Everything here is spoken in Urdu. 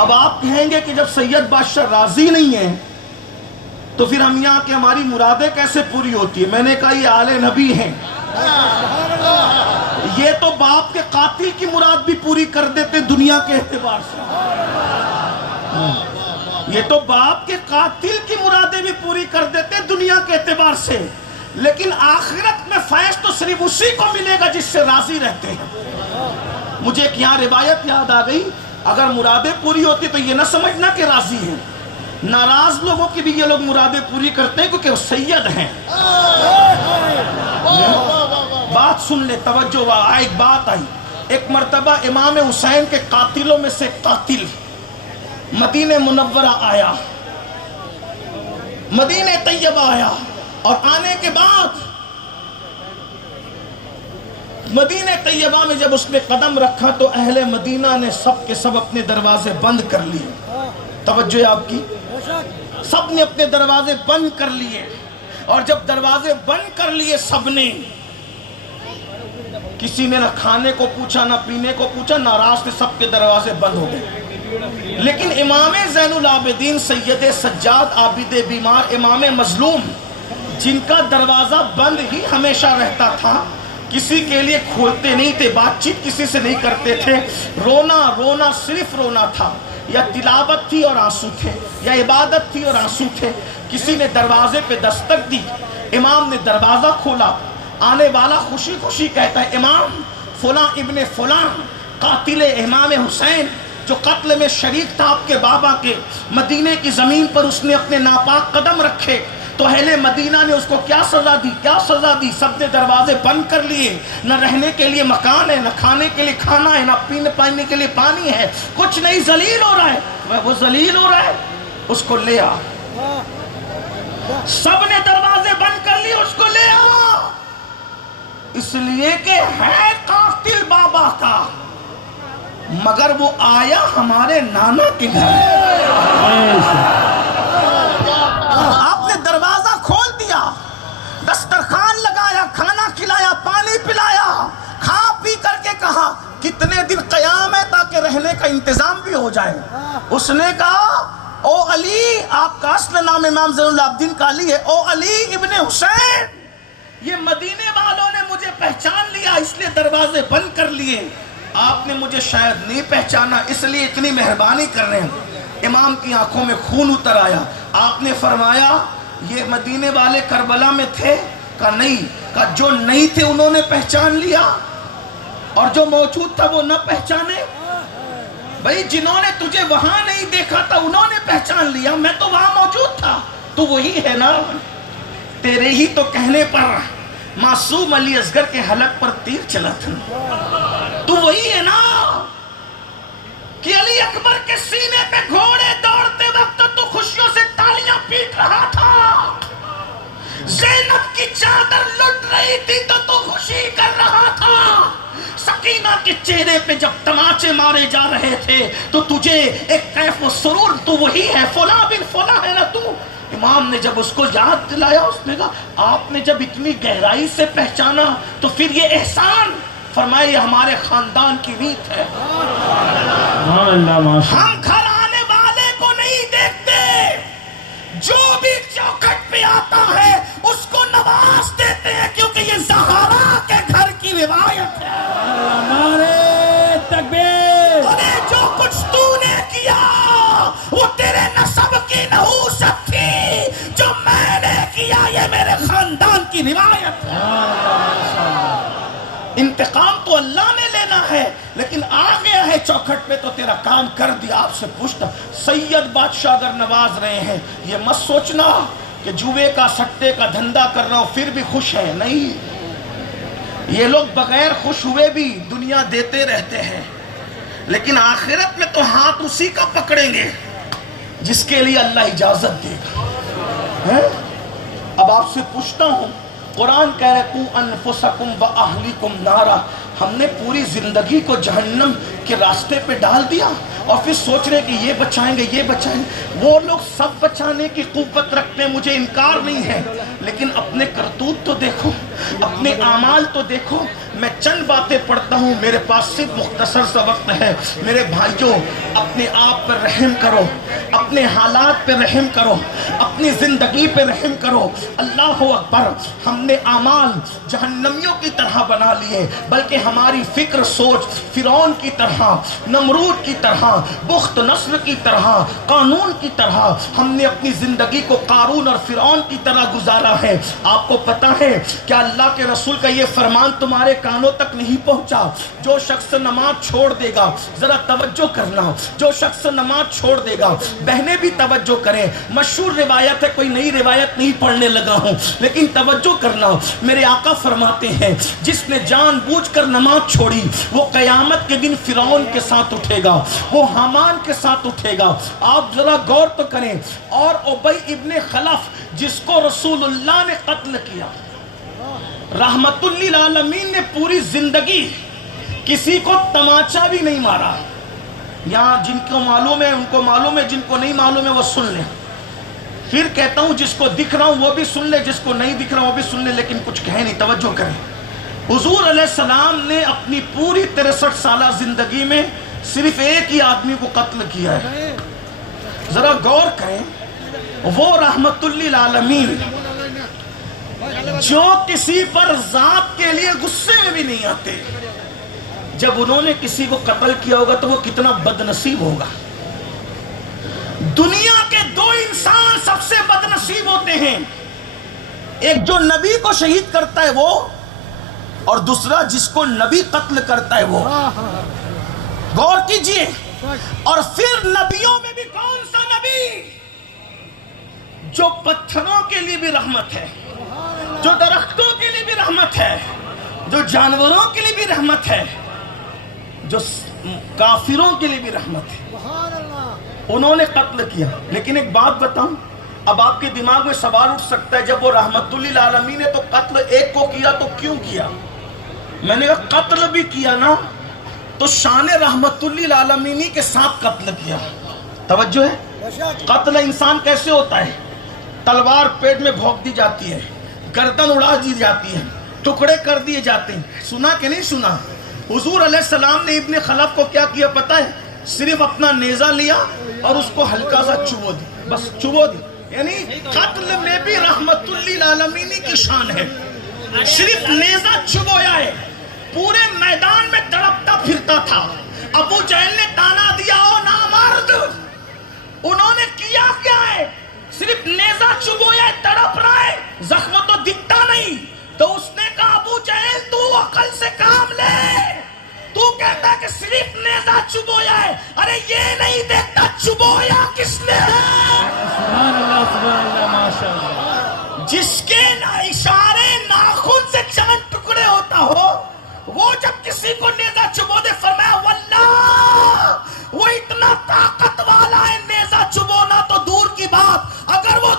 اب آپ کہیں گے کہ جب سید بادشاہ راضی نہیں ہے تو پھر ہم یہاں کہ ہماری مرادیں کیسے پوری ہوتی ہے؟ میں نے کہا یہ آل نبی ہیں، یہ تو باپ کے قاتل کی مراد بھی پوری کر دیتے دنیا کے اعتبار سے، یہ تو باپ کے قاتل کی مرادیں بھی پوری کر دیتے دنیا کے اعتبار سے، لیکن آخرت میں فیض تو صرف اسی کو ملے گا جس سے راضی رہتے ہیں۔ مجھے ایک یہاں روایت یاد آ گئی، اگر مرادیں پوری ہوتی تو یہ نہ سمجھنا کہ راضی ہیں، ناراض لوگوں کی بھی یہ لوگ مرادیں پوری کرتے ہیں کیونکہ وہ سید ہیں۔ بات سن لے، توجہ، ایک بات آئی، ایک مرتبہ امام حسین کے قاتلوں میں سے قاتل مدینہ منورہ آیا، مدینہ طیبہ آیا، اور آنے کے بعد مدینہ طیبہ میں جب اس نے قدم رکھا تو اہل مدینہ نے سب کے سب اپنے دروازے بند کر لیے۔ توجہ ہے آپ کی؟ سب نے اپنے دروازے بند کر لیے، اور جب دروازے بند کر لیے سب نے، کسی نے نہ کھانے کو پوچھا نہ پینے کو پوچھا، ناراض تھے، سب کے دروازے بند ہو گئے۔ لیکن امام زین العابدین سید سجاد عابد بیمار امام مظلوم، جن کا دروازہ بند ہی ہمیشہ رہتا تھا، کسی کے لیے کھولتے نہیں تھے، بات چیت کسی سے نہیں کرتے تھے، رونا رونا صرف رونا تھا، یا تلاوت تھی اور آنسو تھے، یا عبادت تھی اور آنسو تھے۔ کسی نے دروازے پہ دستک دی، امام نے دروازہ کھولا، آنے والا خوشی خوشی کہتا ہے امام فلاں ابن فلاں قاتل امام حسین جو قتل میں شریک تھا آپ کے بابا کے، مدینے کی زمین پر اس نے اپنے ناپاک قدم رکھے تو اہل مدینہ نے اس کو کیا سزا دی، کیا سزا دی؟ سب نے دروازے بند کر لیے، نہ رہنے کے لیے مکان ہے، نہ کھانے کے لیے کھانا ہے، نہ پینے پانے کے لیے پانی ہے، کچھ نہیں، ذلیل ہو رہا ہے، وہ ذلیل ہو رہا ہے، اس کو لے آ۔ سب نے دروازے بند کر لیے، اس کو لے آ، اس لیے کہ ہے قاتل بابا کا، مگر وہ آیا ہمارے نانا کے گھر۔ آپ نے دروازہ کھول دیا، دسترخوان لگایا، کھانا کھلایا، پانی پلایا، کھا پی کر کے کہا کتنے دن قیام ہے تاکہ رہنے کا انتظام بھی ہو جائے۔ اس نے کہا او علی، آپ کا اصل نام امام زین العابدین کا علی ہے، او علی ابن حسین، یہ مدینے والوں نے مجھے پہچان لیا اس لیے دروازے بند کر لیے، آپ نے مجھے شاید نہیں پہچانا اس لیے اتنی مہربانی کر رہے ہیں۔ امام کی آنکھوں میں خون اتر آیا، آپ نے فرمایا یہ مدینے والے کربلا میں تھے؟ کہا نہیں۔ کہا جو نہیں تھے انہوں نے پہچان لیا اور جو موجود تھا وہ نہ پہچانے؟ بھئی جنہوں نے تجھے وہاں نہیں دیکھا تھا انہوں نے پہچان لیا، میں تو وہاں موجود تھا، تو وہی ہے نا۔ تیرے ہی تو کہنے پر معصوم علی اصغر کے حلق پر تیر چلا تھا، تو وہی ہے نا کہ علی اکبر کے سینے پہ گھوڑے دوڑتے وقت تو خوشیوں سے تالیاں پیٹ رہا تھا، زینب کی چادر لٹ رہی تھی تو خوشی کر رہا تھا، سکینہ کے چہرے پہ جب تماچے مارے جا رہے تھے تو تجھے ایک کیف و سرور، تو وہی ہے، فلاں بن فلاں ہے نا تو۔ امام نے جب اس کو یاد دلایا، اس نے کہا آپ نے جب اتنی گہرائی سے پہچانا تو پھر یہ احسان، فرمائے یہ ہمارے خاندان کی ریت ہے، ہم گھر آنے والے کو نہیں دیکھتے، جو بھی چوکھٹ پہ آتا ہے اس کو نواز دیتے ہیں، کیونکہ یہ زہرا کے گھر کی روایت ہے۔ نعرہ تکبیر! اور جو کچھ تو نے کیا وہ تیرے نسب کی نحوست تھی، جو میں نے کیا یہ میرے خاندان کی روایت ہے۔ انتقام تو اللہ نے لینا ہے، لیکن آ گیا ہے چوکھٹ پہ تو تیرا کام کر دیا۔ آپ سے پوچھتا، سید بادشاہ اگر نواز رہے ہیں، یہ مت سوچنا کہ جوے کا سٹے کا دھندا کر رہا ہوں پھر بھی خوش ہے، نہیں، یہ لوگ بغیر خوش ہوئے بھی دنیا دیتے رہتے ہیں، لیکن آخرت میں تو ہاتھ اسی کا پکڑیں گے جس کے لیے اللہ اجازت دے گا۔ اب آپ سے پوچھتا ہوں، قرآن کہہ رہے قُوا أَنفُسَكُمْ وَأَهْلِكُمْ نَارًا، ہم نے پوری زندگی کو جہنم کے راستے پہ ڈال دیا اور پھر سوچ رہے کہ یہ بچائیں گے، یہ بچائیں گے۔ وہ لوگ سب بچانے کی قوت رکھتے ہیں، مجھے انکار نہیں ہے، لیکن اپنے کرتوت تو دیکھو۔ اپنے اعمال تو دیکھو. میں چند باتیں پڑھتا ہوں, میرے پاس صرف مختصر سا وقت ہے. میرے بھائیوں, اپنے آپ پر رحم کرو, اپنے حالات پہ رحم کرو, اپنی زندگی پہ رحم کرو. اللہ اکبر. ہم نے اعمال جہنمیوں کی طرح بنا لیے, بلکہ ہماری فکر سوچ فرعون کی طرح, نمرود کی طرح, بخت نصر کی طرح, قانون کی طرح ہم نے اپنی زندگی کو قارون اور فرعون کی طرح گزارا ہے. آپ کو پتا ہے کیا اللہ کے رسول کا یہ فرمان تمہارے کانوں تک نہیں پہنچا؟ جو شخص نماز چھوڑ دے گا, ذرا توجہ کرنا, جو شخص نماز چھوڑ دے گا, بہنیں بھی توجہ کریں, مشہور روایت ہے, کوئی نئی روایت نہیں پڑھنے لگا ہوں, لیکن توجہ کرنا. میرے آقا فرماتے ہیں جس نے جان بوجھ کر نماز چھوڑی وہ قیامت کے دن فرعون کے ساتھ اٹھے گا, وہ حامان کے ساتھ اٹھے گا. آپ ذرا غور تو کریں. اور ابی ابن خلف جس کو رسول اللہ نے قتل کیا, رحمت للعالمین نے پوری زندگی کسی کو تماچا بھی نہیں مارا. یہاں جن کو معلوم ہے ان کو معلوم ہے, جن کو نہیں معلوم ہے وہ سن لیں. پھر کہتا ہوں جس کو دکھ رہا ہوں وہ بھی سن لے, جس کو نہیں دکھ رہا ہوں وہ بھی سن لے, لیکن کچھ کہے نہیں. توجہ کریں. حضور علیہ السلام نے اپنی پوری 63 سالہ زندگی میں صرف ایک ہی آدمی کو قتل کیا ہے. ذرا غور کریں. وہ رحمت للعالمین جو کسی پر ذات کے لیے غصے میں بھی نہیں آتے, جب انہوں نے کسی کو قتل کیا ہوگا تو وہ کتنا بد نصیب ہوگا. دنیا کے 2 انسان سب سے بد نصیب ہوتے ہیں, ایک جو نبی کو شہید کرتا ہے وہ, اور دوسرا جس کو نبی قتل کرتا ہے وہ. غور کیجئے. اور پھر نبیوں میں بھی کون سا نبی جو پتھروں کے لیے بھی رحمت ہے, جو درختوں کے لیے بھی رحمت ہے, جو جانوروں کے لیے بھی رحمت ہے, جو کافروں کے لیے بھی رحمت ہے, انہوں نے قتل کیا. لیکن ایک بات بتاؤں, اب آپ کے دماغ میں سوال اٹھ سکتا ہے, جب وہ رحمت للعالمین نے تو قتل ایک کو کیا تو کیوں کیا؟ میں نے کہا قتل بھی کیا نا تو شان رحمت للعالمین کے ساتھ قتل کیا. توجہ ہے. قتل انسان کیسے ہوتا ہے؟ تلوار پیٹ میں بھونک دی جاتی ہے, گردن اڑا دی جاتی ہے, ٹکڑے کر دیے جاتے ہیں. سنا کہ نہیں سنا؟ حضور علیہ السلام نے ابن خلف کو کیا کیا پتہ ہے؟ صرف اپنا نیزہ لیا اور اس کو ہلکا سا چبو دی, بس چبو دی. یعنی قتل میں بھی رحمت للعالمین کی شان ہے. صرف نیزہ چبویا ہے, پورے میدان میں تڑپتا پھرتا تھا. ابو جہل نے تانا دیا, او نامرد, انہوں نے کیا کیا ہے؟ صرف نیزہ چبویا ہے, تڑپ رہا ہے, زخم تو دکھتا نہیں. تو اس نے کہا ابو جہل تو عقل سے کام لے, تو کہتا ہے کہ صرف نیزہ چبویا ہے. ارے یہ نہیں دیکھتا چبویا کس نے ہے. سبحان اللہ ماشاءاللہ. جس کے اشارے ناخن سے چاند ٹکڑے ہوتا ہو, وہ جب کسی کو نیزہ چبو دے, فرمایا واللہ وہ اتنا طاقت والا ہے, نیزہ چبونا تو دور کی بات, اگر وہ